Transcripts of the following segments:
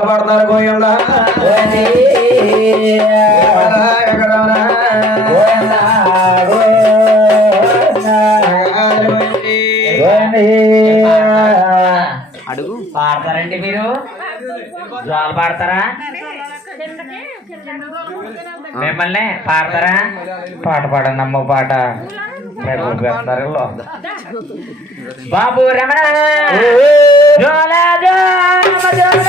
గోయంలా. ఎక్కడన్నా అడుగు. పాడతారండి మీరు? జోలు పాడతారా? మిమ్మల్ని పాడతారా? పాట పాడండి అమ్మ పాట. పెడతారు. లోపల. బాబు రమణ. జోల జోల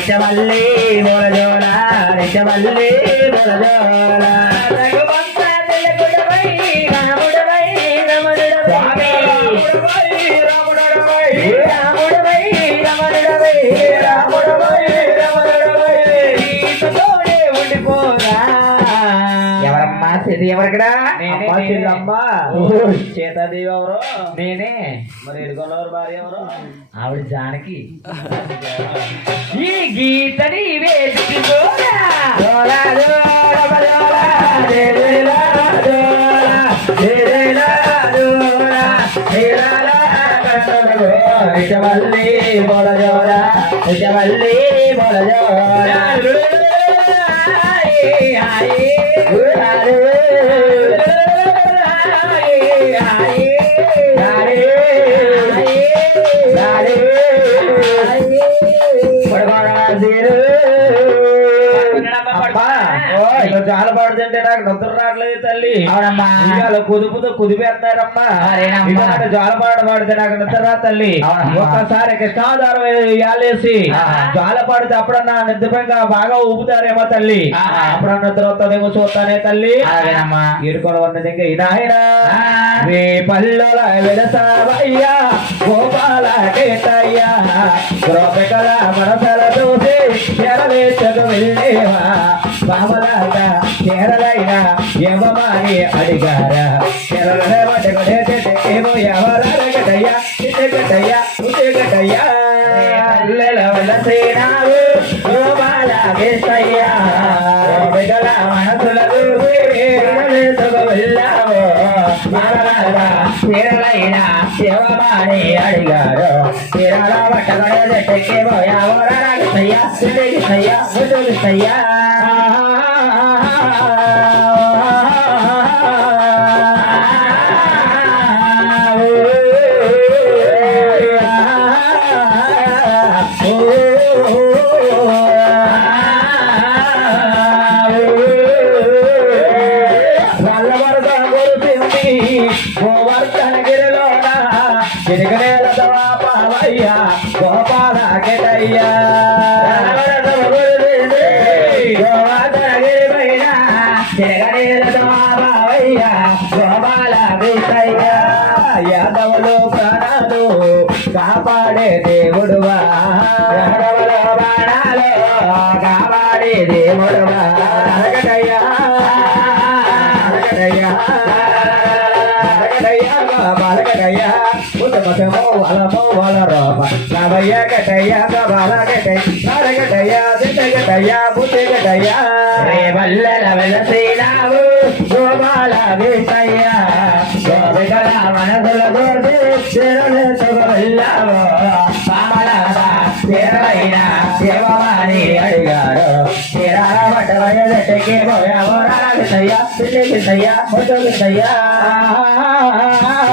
ఇష్టమల్లి బోల జోల నిజమల్లి ಭಗವಾನ ఎవరికడా అమ్మా చెల్లమ్మా ఓ. చేతదేవి ఎవరు నేనే మరి ఎడుకొల్లవారు భార్య ఎవరు ఆవిడ జానకి ఈ గీతని డోలా డేరేలా అవునమ్మా. ఇవాళ కుదుపుతో కుదిపేస్తున్నారమ్మా అరేనమ్మా. ఇవాళ జాల పాడు పాడితే నాకు నిద్ర తల్లి. ఒక్కసారి కృష్ణాధారం ఇయాలేసి ఆహా. జాల పాడితే అప్పుడన్నా నిద్రపంగా బాగా ఊపుతారేమో తల్లి. అప్పుడన్నా నిద్ర వస్తుందేమో చూస్తానే తల్లి ఇనాయన ఆ. రే పల్లెల వెలసావయ్యా ఉటగటయ్యా పల్లెల వెలసేనావు గోపాల కేతయ్యా గోపికల మనసుల చూసి ఎరవేచకు శివమాని అడిగారు. Oh, oh, oh. కాపాడే దేవుడవా నరకటయ్యా నరకటయ్యా నరకటయ్యా బాలకటయ్యా ఉత్తమతమో వలమో వల నవయ్య గటయ్యా బాలకటయ్య నరకటయ్యా దిట్టగటయ్యా బుద్ధిగటయ్యా రేవల్లెల వెలసినావు గోపాల వీటయ్యా గోపికల మనసుల గోడి చెరువులు వెళ్ళావు పామలాగా చేరైన దేవమాని అడిగారు తీరాల పట్ట వయలెట్టకి పోయావు రాగితయ్యా పిల్లిగితయ్యా ముట్టుగితయ్యా తరసాల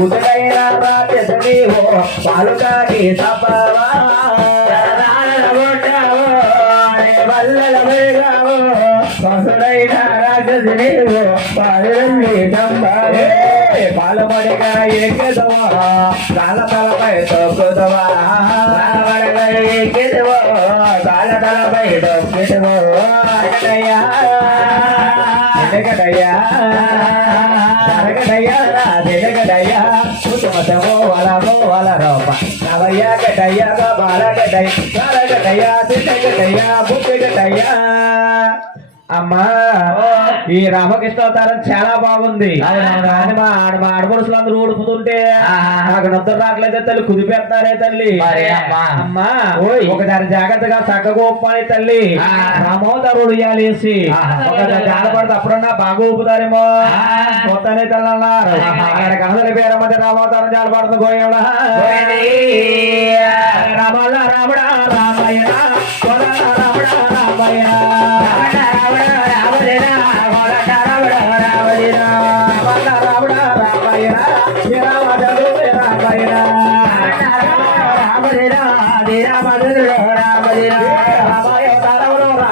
ఉదయైన రాత్రి నీవు పాలు తాగి తప్పవా పసుడైన రాత్రి నీవు పాలు పాలమడిగా ఎక్కదవా కాల తలపై తొక్కుదవా కాలమడిగా ఎక్కదవో కాల తలపై తొక్కుదవో ఎడగడయ్యా అడగడయ్యా ఎడగడయ్యా కుటుంబమో వలమో వల రూప గడయా బాల గడయ్య గడయా గడయ్యా బుక్ గడయా అమ్మా ఈ రామకృష్ణ అవతారం చాలా బాగుంది. కానీ మా ఆడ మా ఆడపడుసులు అందరూ ఊడుపుతుంటే నాకు నిద్ర రావట్లేదే తల్లి కుదిపేస్తారే తల్లి. మరి అమ్మా. అమ్మా ఒకసారి జాగ్రత్తగా చక్కగా ఒప్పని తల్లి రామోదరుడు ఇయ్యాలేసి. ఒకసారి జానపడితే అప్పుడన్నా బాగా ఊపుతారేమో మొత్తాన్ని తల్లన్నారు అక్కడ కథల పేరు మధ్య రామోదరం జాలపడుతుంది గోయంలా రామల రాముడా రామాయణ కొల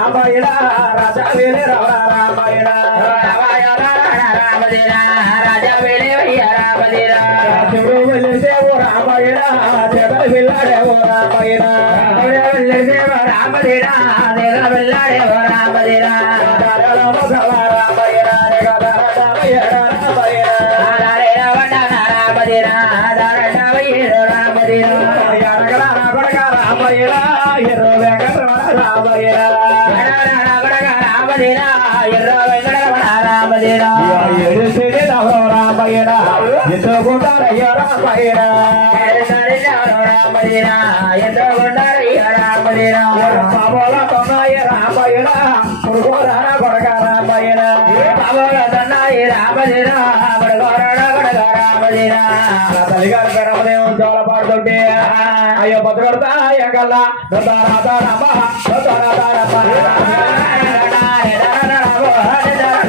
రామాయణ రామాయణ రాజా వీర రామాయణ. రామాయణ రామలీన రాజా వీర రామలీన శివుడు వెళ్ళేసేవో రామాయణ. చెదలు వెళ్ళాడేవో రామాయణ వెళ్ళేసేవో రామలీన చెదలు వెళ్ళాడేవో రామలీన రామాయణ. తల్లిగారు పెరమదేవం జోలపాడుతుంటే అయ్యో బతుకడతా ఎగల్లా రామ ¡Gracias!